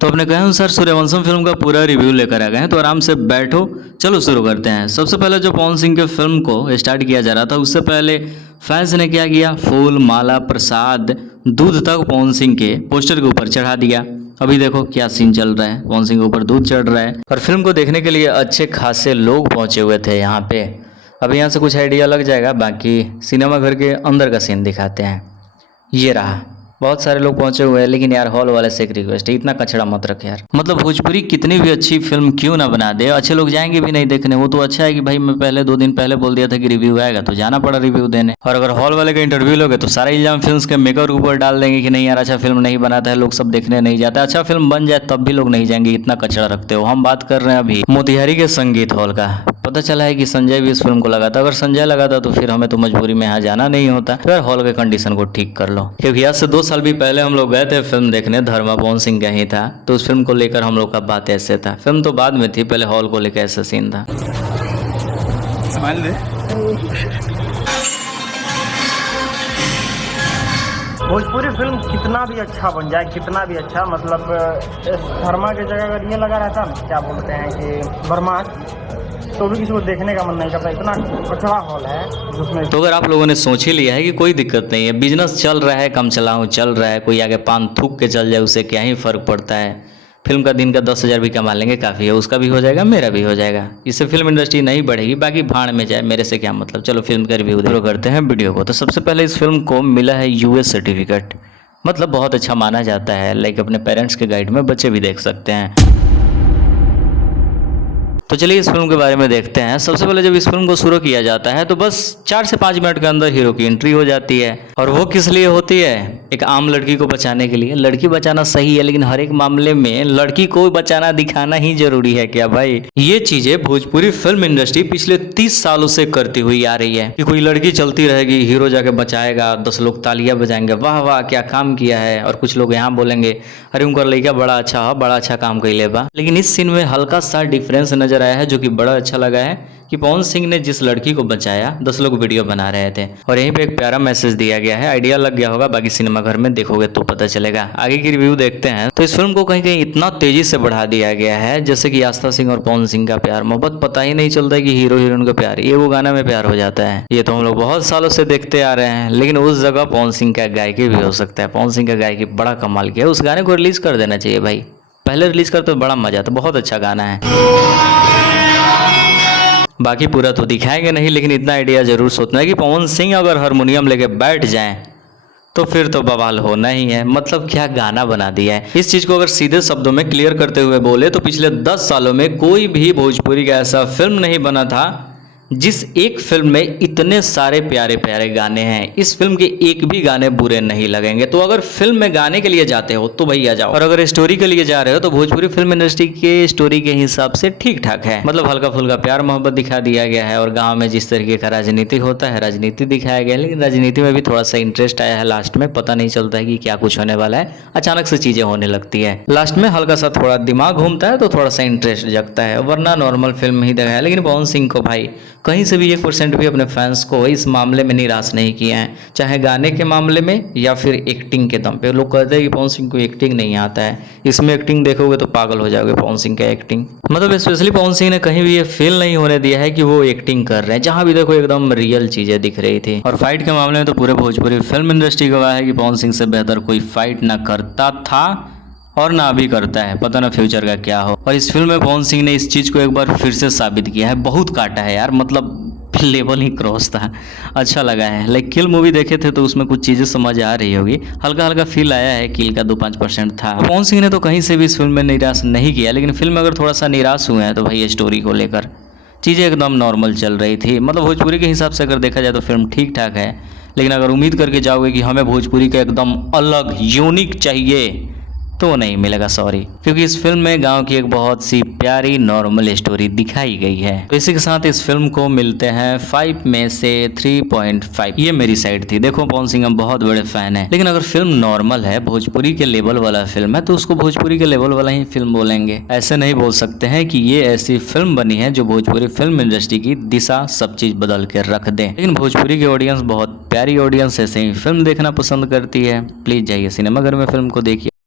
तो अपने कहे अनुसार सूर्यवंशम फिल्म का पूरा रिव्यू लेकर आ गए हैं, तो आराम से बैठो। चलो शुरू करते हैं। सबसे पहले जो पवन सिंह के फिल्म को स्टार्ट किया जा रहा था, उससे पहले फैंस ने क्या किया, फूल माला प्रसाद दूध तक पवन सिंह के पोस्टर के ऊपर चढ़ा दिया। अभी देखो क्या सीन चल रहा है, पवन सिंह के ऊपर दूध चढ़ रहा है और फिल्म को देखने के लिए अच्छे खासे लोग पहुंचे हुए थे यहाँ पे। अब यहाँ से कुछ आइडिया लग जाएगा, बाकी सिनेमा घर के अंदर का सीन दिखाते हैं। ये रहा, बहुत सारे लोग पहुंचे हुए हैं, लेकिन यार हॉल वाले से एक रिक्वेस्ट है, इतना कचरा मत रख यार। मतलब भोजपुरी कितनी भी अच्छी फिल्म क्यों ना बना दे, अच्छे लोग जाएंगे भी नहीं देखने। वो तो अच्छा है कि भाई मैं पहले 2 दिन पहले बोल दिया था कि रिव्यू आएगा, तो जाना पड़ा रिव्यू देने। और अगर हॉल वाले का इंटरव्यू लोगे तो सारा इल्जाम फिल्म के मेकर के ऊपर डाल देंगे कि नहीं यार अच्छा फिल्म नहीं बनाता है, लोग सब देखने नहीं जाते। अच्छा फिल्म बन जाए तब भी लोग नहीं जाएंगे, इतना कचरा रखते हो। हम बात कर रहे हैं अभी मोतिहारी के संगीत हॉल का। पता चला है कि संजय भी इस फिल्म को लगाता। अगर संजय लगाता तो फिर हमें तो मजबूरी में यहाँ जाना नहीं होता। तो यार हॉल के कंडीशन को ठीक कर लो, क्योंकि आज से 2 साल भी पहले हम लोग गए थे फिल्म देखने, धर्मा पवन सिंह का ही था। तो उस फिल्म को लेकर हम लोग का बात ऐसे था, फिल्म तो बाद में थी, पहले हॉल को लेकर ऐसा सीन था। भोजपुरी फिल्म कितना भी अच्छा बन जाए, कितना भी अच्छा, मतलब इस धर्मा की जगह अगर ये लगा रहता ना, क्या बोलते हैं कि बर्मास, तो भी किसी को देखने का मन नहीं करता। इतना कचरा हॉल है जिसमें। तो अगर आप लोगों ने सोच ही लिया है कि कोई दिक्कत नहीं है, बिजनेस चल रहा है, कम चलाऊं चल रहा है, कोई आगे पान थूक के चल जाए उससे क्या ही फर्क पड़ता है। फिल्म का दिन का 10,000 भी कमा लेंगे काफ़ी है, उसका भी हो जाएगा, मेरा भी हो जाएगा। इससे फिल्म इंडस्ट्री नहीं बढ़ेगी, बाकी भाड़ में जाए, मेरे से क्या मतलब। चलो फिल्म का रिव्यू शुरू करते हैं वीडियो को। तो सबसे पहले इस फिल्म को मिला है यूएस सर्टिफिकेट, मतलब बहुत अच्छा माना जाता है। लाइक अपने पेरेंट्स के गाइड में बच्चे भी देख सकते हैं। तो चलिए इस फिल्म के बारे में देखते हैं। सबसे पहले जब इस फिल्म को शुरू किया जाता है तो बस 4 से 5 मिनट के अंदर हीरो की एंट्री हो जाती है। और वो किस लिए होती है, एक आम लड़की को बचाने के लिए। लड़की बचाना सही है, लेकिन हर एक मामले में लड़की को बचाना दिखाना ही जरूरी है क्या भाई। ये चीजें भोजपुरी फिल्म इंडस्ट्री पिछले 30 सालों से करती हुई आ रही है कि कोई लड़की चलती रहेगी, हीरो जाके बचाएगा, 10 लोग तालियां बजाएंगे, वाह वाह क्या काम किया है। और कुछ लोग यहाँ बोलेंगे अरे उनका लड़का बड़ा अच्छा काम कर ले बा। लेकिन इस सीन में हल्का सा डिफरेंस नजर आया है, जो कि बड़ा अच्छा लगा है कि पवन सिंह ने जिस लड़की को बचाया 10 लोग वीडियो बना रहे थे और यहीं पे एक प्यारा मैसेज दिया गया है। आइडिया लग गया होगा, बाकी सिनेमा घर में देखोगे तो पता चलेगा। आगे की रिव्यू देखते हैं। तो इस फिल्म को कहीं कहीं इतना तेजी से बढ़ा दिया गया है, जैसे कि आस्था सिंह और पवन सिंह का प्यार मोहब्बत पता ही नहीं चलता कि हीरो हीरोइन का प्यार ये वो गाना में प्यार हो जाता है। ये तो हम लोग बहुत सालों से देखते आ रहे हैं, लेकिन उस जगह पवन सिंह का गायकी भी हो सकता है। पवन सिंह का गायकी बड़ा कमाल किया, उस गाने को रिलीज कर देना चाहिए भाई। पहले रिलीज करते तो बड़ा मजा आता, बहुत अच्छा गाना है। बाकी पूरा तो दिखाएंगे नहीं, लेकिन इतना आइडिया जरूर सोचना है कि पवन सिंह अगर हारमोनियम लेके बैठ जाएं तो फिर तो बवाल होना ही है। मतलब क्या गाना बना दिया है। इस चीज को अगर सीधे शब्दों में क्लियर करते हुए बोले तो पिछले 10 सालों में कोई भी भोजपुरी का ऐसा फिल्म नहीं बना था जिस एक फिल्म में इतने सारे प्यारे प्यारे गाने हैं। इस फिल्म के एक भी गाने बुरे नहीं लगेंगे। तो अगर फिल्म में गाने के लिए जाते हो तो भैया जाओ, और अगर स्टोरी के लिए जा रहे हो तो भोजपुरी फिल्म इंडस्ट्री के स्टोरी के हिसाब से ठीक ठाक है। मतलब हल्का फुल्का प्यार मोहब्बत दिखा दिया गया है, और गाँव में जिस तरीके का राजनीति होता है राजनीति दिखाया गया है। लेकिन राजनीति में भी थोड़ा सा इंटरेस्ट आया है लास्ट में, पता नहीं चलता है कि क्या कुछ होने वाला है, अचानक से चीजें होने लगती है। लास्ट में हल्का सा थोड़ा दिमाग घूमता है तो थोड़ा सा इंटरेस्ट जगता है, वरना नॉर्मल फिल्म ही दिखाया है। लेकिन पवन सिंह को भाई कहीं से भी 1% भी अपने फैंस को इस मामले में निराश नहीं किया है, चाहे गाने के मामले में या फिर एक्टिंग के दम पे। लोग कहते हैं कि पवन सिंह को एक्टिंग नहीं आता है, इसमें एक्टिंग देखोगे तो पागल हो जाओगे। पवन सिंह का एक्टिंग मतलब स्पेशली पवन सिंह ने कहीं भी ये फील नहीं होने दिया है कि वो एक्टिंग कर रहे हैं, जहां भी देखो एकदम रियल चीजें दिख रही थी। और फाइट के मामले में तो पूरे भोजपुरी फिल्म इंडस्ट्री गवाह है कि पवन सिंह से बेहतर कोई फाइट ना करता था और ना अभी करता है, पता ना फ्यूचर का क्या हो। और इस फिल्म में पवन सिंह ने इस चीज को एक बार फिर से साबित किया है, बहुत काटा है यार, मतलब लेवल ही क्रॉस था। अच्छा लगा है। लाइक किल मूवी देखे थे तो उसमें कुछ चीजें समझ आ रही होगी, हल्का हल्का फील आया है, किल का 2-5% था। पवन सिंह ने तो कहीं से भी इस फिल्म में निराश नहीं किया, लेकिन फिल्म में अगर थोड़ा सा निराश हुए हैं तो भाई स्टोरी को लेकर चीज़ें एकदम नॉर्मल चल रही थी। मतलब भोजपुरी के हिसाब से अगर देखा जाए तो फिल्म ठीक ठाक है, लेकिन अगर उम्मीद करके जाओगे कि हमें भोजपुरी का एकदम अलग यूनिक चाहिए तो नहीं मिलेगा, सॉरी। क्योंकि इस फिल्म में गांव की एक बहुत सी प्यारी नॉर्मल स्टोरी दिखाई गई है। तो इसी के साथ इस फिल्म को मिलते हैं 5 में से 3.5। ये मेरी साइड थी। देखो पवन सिंह हम बहुत बड़े फैन हैं, लेकिन अगर फिल्म नॉर्मल है, भोजपुरी के लेवल वाला फिल्म है, तो उसको भोजपुरी के लेवल वाला ही फिल्म बोलेंगे। ऐसे नहीं बोल सकते हैं कि ये ऐसी फिल्म बनी है जो भोजपुरी फिल्म इंडस्ट्री की दिशा सब चीज बदल के रख दे। लेकिन भोजपुरी की ऑडियंस बहुत प्यारी ऑडियंस है, ऐसे ही फिल्म देखना पसंद करती है। प्लीज जाइए सिनेमा घर में फिल्म को देखिए।